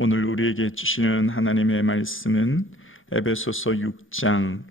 오늘 우리에게 주시는 하나님의 말씀은 에베소서 6장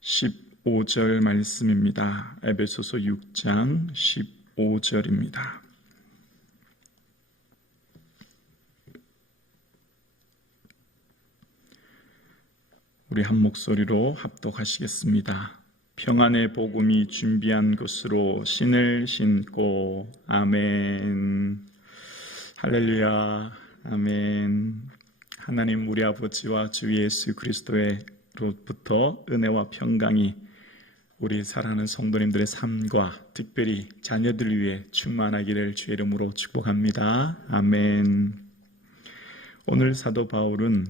15절 말씀입니다. 에베소서 6장 15절입니다. 우리 한 목소리로 합독하시겠습니다. 평안의 복음이 준비한 것으로 신을 신고. 아멘. 할렐루야. 아멘. 하나님 우리 아버지와 주 예수 그리스도로부터 은혜와 평강이 우리 사랑하는 성도님들의 삶과 특별히 자녀들을 위해 충만하기를 주의 이름으로 축복합니다. 아멘. 오늘 사도 바울은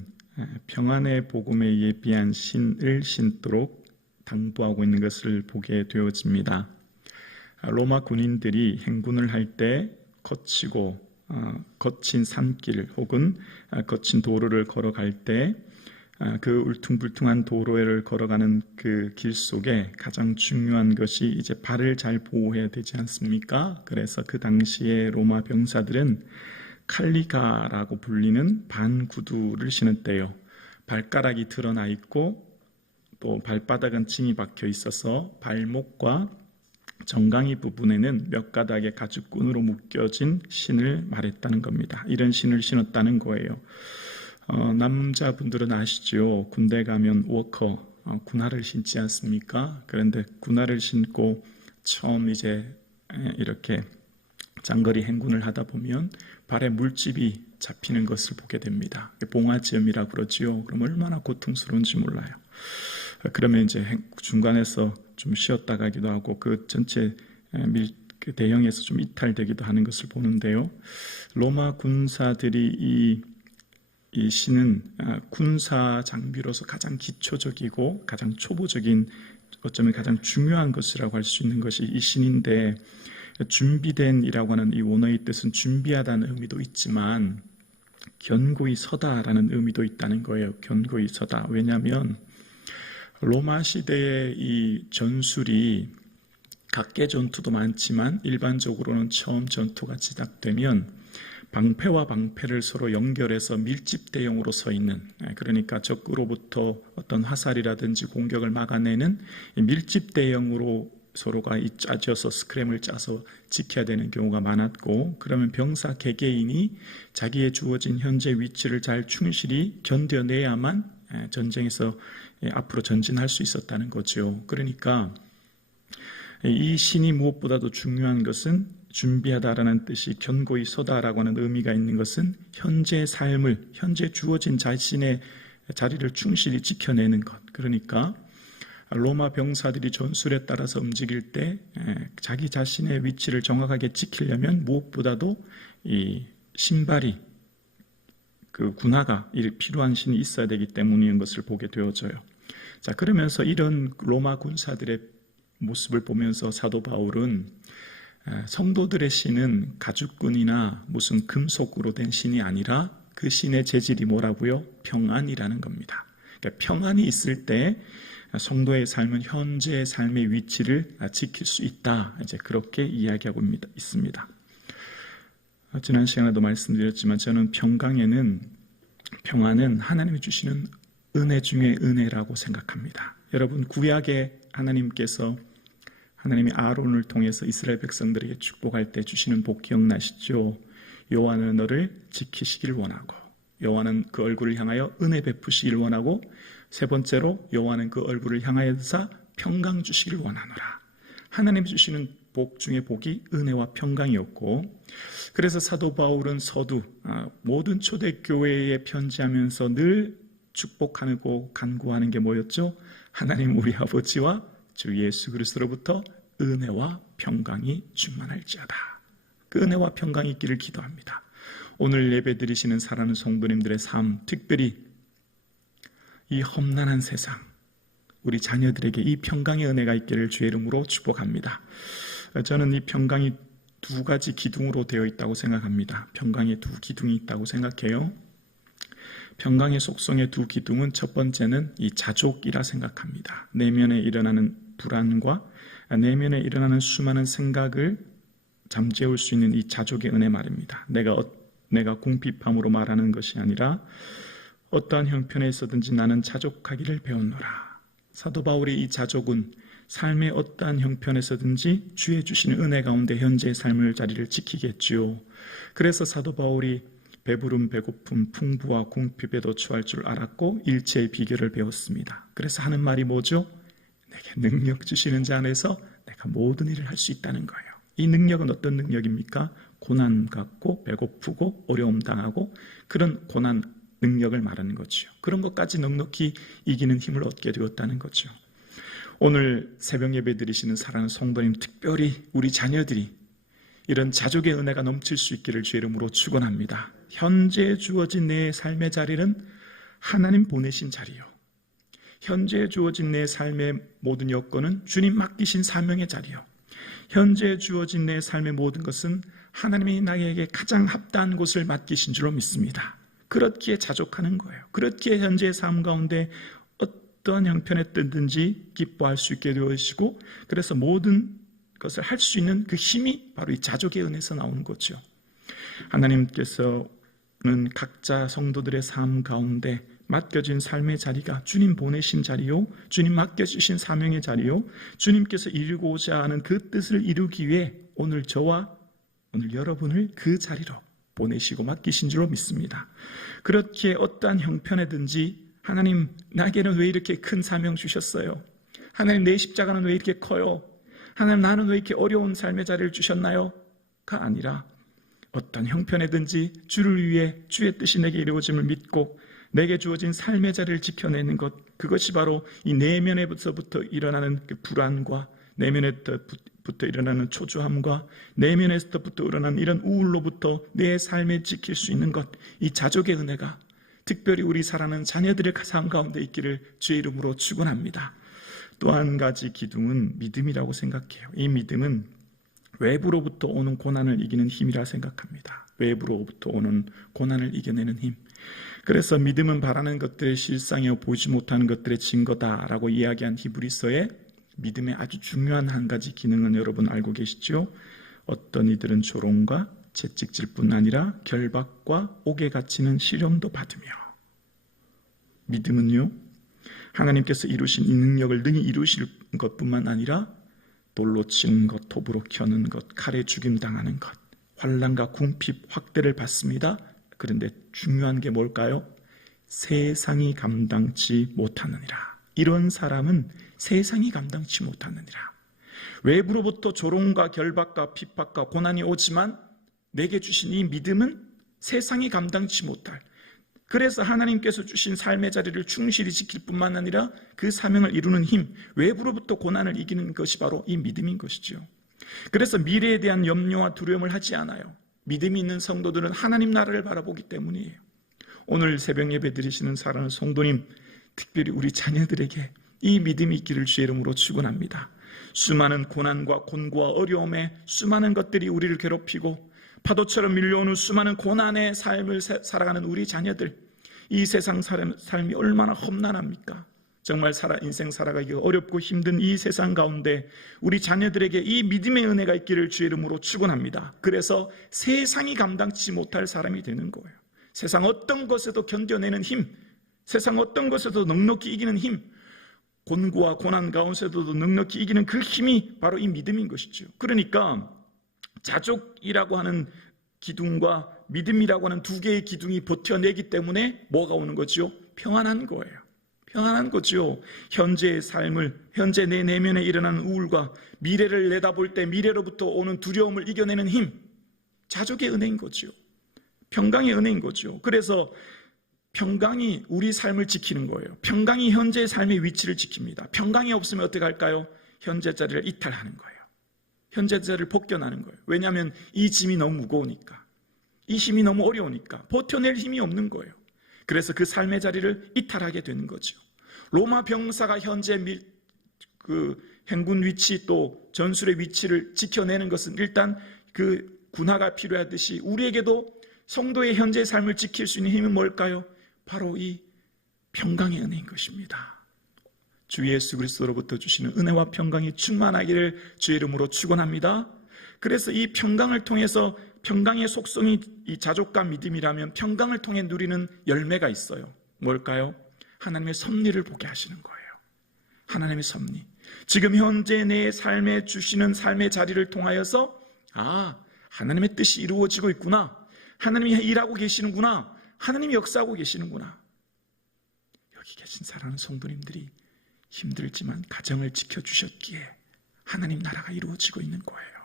평안의 복음에 예비한 신을 신도록 당부하고 있는 것을 보게 되어집니다. 로마 군인들이 행군을 할 때 거친 산길 혹은 거친 도로를 걸어갈 때 그 울퉁불퉁한 도로를 걸어가는 그 길 속에 가장 중요한 것이 이제 발을 잘 보호해야 되지 않습니까? 그래서 그 당시에 로마 병사들은 칼리가라고 불리는 반구두를 신었대요. 발가락이 드러나 있고 또 발바닥은 징이 박혀 있어서 발목과 정강이 부분에는 몇 가닥의 가죽끈으로 묶여진 신을 말했다는 겁니다. 이런 신을 신었다는 거예요. 남자분들은 아시죠? 군대 가면 워커, 군화를 신지 않습니까? 그런데 군화를 신고 처음 이제 이렇게 장거리 행군을 하다 보면 발에 물집이 잡히는 것을 보게 됩니다. 봉화지염이라고 그러지요. 그럼 얼마나 고통스러운지 몰라요. 그러면 이제 중간에서 좀 쉬었다 가기도 하고 그 전체 대형에서 좀 이탈되기도 하는 것을 보는데요. 로마 군사들이 이 신은 군사 장비로서 가장 기초적이고 가장 초보적인, 어쩌면 가장 중요한 것이라고 할 수 있는 것이 이 신인데, 준비된이라고 하는 이 원어의 뜻은 준비하다는 의미도 있지만 견고히 서다라는 의미도 있다는 거예요. 견고히 서다. 왜냐하면 로마 시대의 이 전술이 각계 전투도 많지만 일반적으로는 처음 전투가 시작되면 방패와 방패를 서로 연결해서 밀집 대형으로 서 있는, 그러니까 적으로부터 어떤 화살이라든지 공격을 막아내는 밀집 대형으로 서로가 짜져서 스크램을 짜서 지켜야 되는 경우가 많았고, 그러면 병사 개개인이 자기의 주어진 현재 위치를 잘 충실히 견뎌내야만 전쟁에서 앞으로 전진할 수 있었다는 거죠. 그러니까 이 신이 무엇보다도 중요한 것은 준비하다라는 뜻이 견고히 서다라고 하는 의미가 있는 것은 현재 삶을, 현재 주어진 자신의 자리를 충실히 지켜내는 것. 그러니까 로마 병사들이 전술에 따라서 움직일 때 자기 자신의 위치를 정확하게 지키려면 무엇보다도 이 신발이, 그 군화가 필요한 신이 있어야 되기 때문인 것을 보게 되어져요. 자, 그러면서 이런 로마 군사들의 모습을 보면서 사도 바울은 성도들의 신은 가죽끈이나 무슨 금속으로 된 신이 아니라 그 신의 재질이 뭐라고요? 평안이라는 겁니다. 그러니까 평안이 있을 때 성도의 삶은 현재의 삶의 위치를 지킬 수 있다. 이제 그렇게 이야기하고 있습니다. 지난 시간에도 말씀드렸지만 저는 평안은 하나님이 주시는 은혜 중에 은혜라고 생각합니다. 여러분, 구약에 하나님이 아론을 통해서 이스라엘 백성들에게 축복할 때 주시는 복 기억나시죠? 여호와는 너를 지키시길 원하고, 여호와는 그 얼굴을 향하여 은혜 베푸시길 원하고, 세 번째로 여호와는 그 얼굴을 향하여서 평강 주시길 원하노라. 하나님이 주시는 복 중에 복이 은혜와 평강이었고, 그래서 사도 바울은 서두 모든 초대교회에 편지하면서 늘 축복하고 간구하는 게 뭐였죠? 하나님 우리 아버지와 주 예수 그리스도로부터 은혜와 평강이 충만할지어다. 그 은혜와 평강이 있기를 기도합니다. 오늘 예배드리시는 사랑하는 성도님들의 삶, 특별히 이 험난한 세상, 우리 자녀들에게 이 평강의 은혜가 있기를 주의 이름으로 축복합니다. 저는 이 평강이 두 가지 기둥으로 되어 있다고 생각합니다. 평강의 두 기둥이 있다고 생각해요. 평강의 속성의 두 기둥은 첫 번째는 이 자족이라 생각합니다. 내면에 일어나는 불안과 내면에 일어나는 수많은 생각을 잠재울 수 있는 이 자족의 은혜 말입니다. 내가 내가 궁핍함으로 말하는 것이 아니라 어떠한 형편에 있어든지 나는 자족하기를 배웠노라. 사도 바울의 이 자족은 삶의 어떠한 형편에서든지 주의 주시는 은혜 가운데 현재의 삶의 자리를 지키겠지요. 그래서 사도 바울이 배부름, 배고픔, 풍부와 궁핍에도 처할 줄 알았고 일체의 비결을 배웠습니다. 그래서 하는 말이 뭐죠? 내게 능력 주시는 자 안에서 내가 모든 일을 할 수 있다는 거예요. 이 능력은 어떤 능력입니까? 고난 갖고 배고프고 어려움 당하고 그런 고난 능력을 말하는 거죠. 그런 것까지 넉넉히 이기는 힘을 얻게 되었다는 거죠. 오늘 새벽 예배 드리시는 사랑하는 성도님, 특별히 우리 자녀들이 이런 자족의 은혜가 넘칠 수 있기를 주의 이름으로 축원합니다. 현재 주어진 내 삶의 자리는 하나님 보내신 자리요. 현재 주어진 내 삶의 모든 여건은 주님 맡기신 사명의 자리요. 현재 주어진 내 삶의 모든 것은 하나님이 나에게 가장 합당한 곳을 맡기신 줄로 믿습니다. 그렇기에 자족하는 거예요. 그렇기에 현재의 삶 가운데 어떠한 형편에 뜨든지 기뻐할 수 있게 되어지고, 그래서 모든 것을 할 수 있는 그 힘이 바로 이 자족의 은혜에서 나오는 거죠. 하나님께서는 각자 성도들의 삶 가운데 맡겨진 삶의 자리가 주님 보내신 자리요, 주님 맡겨주신 사명의 자리요, 주님께서 이루고자 하는 그 뜻을 이루기 위해 오늘 저와 오늘 여러분을 그 자리로 보내시고 맡기신 줄로 믿습니다. 그렇기에 어떠한 형편에든지 하나님, 나에게는 왜 이렇게 큰 사명 주셨어요? 하나님, 내 십자가는 왜 이렇게 커요? 하나님, 나는 왜 이렇게 어려운 삶의 자리를 주셨나요? 가 아니라 어떤 형편에든지 주를 위해 주의 뜻이 내게 이루어짐을 믿고 내게 주어진 삶의 자리를 지켜내는 것, 그것이 바로 이 내면에서부터 일어나는 그 불안과 내면에서부터 일어나는 초조함과 내면에서부터 일어나는 이런 우울로부터 내 삶을 지킬 수 있는 것, 이 자족의 은혜가 특별히 우리 사랑하는 자녀들의 삶 가운데 있기를 주의 이름으로 축원합니다. 또 한 가지 기둥은 믿음이라고 생각해요. 이 믿음은 외부로부터 오는 고난을 이기는 힘이라 생각합니다. 외부로부터 오는 고난을 이겨내는 힘. 그래서 믿음은 바라는 것들의 실상이요 보지 못하는 것들의 증거다라고 이야기한 히브리서에 믿음의 아주 중요한 한 가지 기능은 여러분 알고 계시죠? 어떤 이들은 조롱과 채찍질 뿐 아니라 결박과 옥에 갇히는 시련도 받으며. 믿음은요, 하나님께서 이루신 이 능력을 능히 이루실 것뿐만 아니라 돌로 치는 것, 톱으로 켜는 것, 칼에 죽임당하는 것, 환난과 궁핍, 확대를 받습니다. 그런데 중요한 게 뭘까요? 세상이 감당치 못하느니라. 이런 사람은 세상이 감당치 못하느니라. 외부로부터 조롱과 결박과 핍박과 고난이 오지만 내게 주신 이 믿음은 세상이 감당치 못할, 그래서 하나님께서 주신 삶의 자리를 충실히 지킬 뿐만 아니라 그 사명을 이루는 힘, 외부로부터 고난을 이기는 것이 바로 이 믿음인 것이죠. 그래서 미래에 대한 염려와 두려움을 하지 않아요. 믿음이 있는 성도들은 하나님 나라를 바라보기 때문이에요. 오늘 새벽 예배 드리시는 사랑하는 성도님, 특별히 우리 자녀들에게 이 믿음이 있기를 주의 이름으로 축원합니다. 수많은 고난과 곤고와 어려움에 수많은 것들이 우리를 괴롭히고 파도처럼 밀려오는 수많은 고난의 삶을 살아가는 우리 자녀들, 이 세상 삶이 얼마나 험난합니까? 정말 인생 살아가기가 어렵고 힘든 이 세상 가운데 우리 자녀들에게 이 믿음의 은혜가 있기를 주의 이름으로 축원합니다. 그래서 세상이 감당치 못할 사람이 되는 거예요. 세상 어떤 것에도 견뎌내는 힘, 세상 어떤 것에도 넉넉히 이기는 힘, 곤고와 고난 가운데서도 넉넉히 이기는 그 힘이 바로 이 믿음인 것이죠. 그러니까 자족이라고 하는 기둥과 믿음이라고 하는 두 개의 기둥이 버텨내기 때문에 뭐가 오는 거죠? 평안한 거예요. 평안한 거죠. 현재의 삶을, 현재 내 내면에 일어나는 우울과 미래를 내다볼 때 미래로부터 오는 두려움을 이겨내는 힘, 자족의 은혜인 거죠. 평강의 은혜인 거죠. 그래서 평강이 우리 삶을 지키는 거예요. 평강이 현재의 삶의 위치를 지킵니다. 평강이 없으면 어떻게 할까요? 현재 자리를 이탈하는 거예요. 현재 자리를 벗겨나는 거예요. 왜냐하면 이 짐이 너무 무거우니까, 이 힘이 너무 어려우니까 버텨낼 힘이 없는 거예요. 그래서 그 삶의 자리를 이탈하게 되는 거죠. 로마 병사가 현재 그 행군 위치 또 전술의 위치를 지켜내는 것은 일단 그 군화가 필요하듯이 우리에게도 성도의 현재의 삶을 지킬 수 있는 힘은 뭘까요? 바로 이 평강의 은혜인 것입니다. 주 예수 그리스도로부터 주시는 은혜와 평강이 충만하기를 주의 이름으로 축원합니다. 그래서 이 평강을 통해서 평강의 속성이 이 자족과 믿음이라면 평강을 통해 누리는 열매가 있어요. 뭘까요? 하나님의 섭리를 보게 하시는 거예요. 하나님의 섭리. 지금 현재 내 삶에 주시는 삶의 자리를 통하여서 하나님의 뜻이 이루어지고 있구나. 하나님이 일하고 계시는구나. 하나님이 역사하고 계시는구나. 여기 계신 사랑하는 성도님들이 힘들지만 가정을 지켜주셨기에 하나님 나라가 이루어지고 있는 거예요.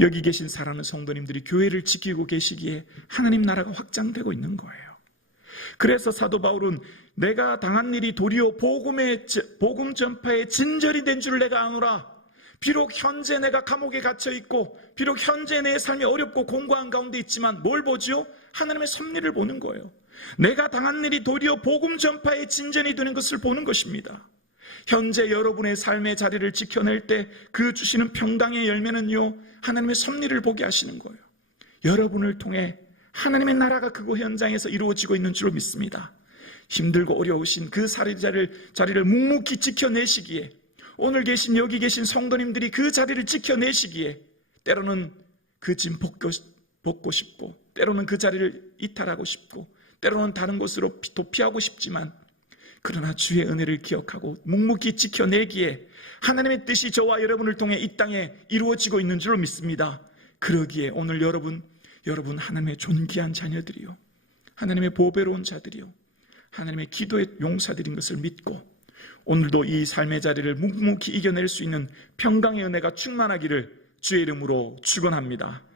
여기 계신 사랑하는 성도님들이 교회를 지키고 계시기에 하나님 나라가 확장되고 있는 거예요. 그래서 사도 바울은 내가 당한 일이 도리어 복음 전파의 진절이 된 줄 내가 아노라. 비록 현재 내가 감옥에 갇혀 있고 비록 현재 내 삶이 어렵고 공고한 가운데 있지만 뭘 보죠? 하나님의 섭리를 보는 거예요. 내가 당한 일이 도리어 복음 전파의 진전이 되는 것을 보는 것입니다. 현재 여러분의 삶의 자리를 지켜낼 때 그 주시는 평강의 열매는요, 하나님의 섭리를 보게 하시는 거예요. 여러분을 통해 하나님의 나라가 그곳 현장에서 이루어지고 있는 줄 믿습니다. 힘들고 어려우신 그 자리를 묵묵히 지켜내시기에, 오늘 여기 계신 성도님들이 그 자리를 지켜내시기에 때로는 그 짐 벗고 싶고, 때로는 그 자리를 이탈하고 싶고, 때로는 다른 곳으로 도피하고 싶지만, 그러나 주의 은혜를 기억하고 묵묵히 지켜내기에 하나님의 뜻이 저와 여러분을 통해 이 땅에 이루어지고 있는 줄로 믿습니다. 그러기에 오늘 여러분 하나님의 존귀한 자녀들이요, 하나님의 보배로운 자들이요, 하나님의 기도의 용사들인 것을 믿고 오늘도 이 삶의 자리를 묵묵히 이겨낼 수 있는 평강의 은혜가 충만하기를 주의 이름으로 축원합니다.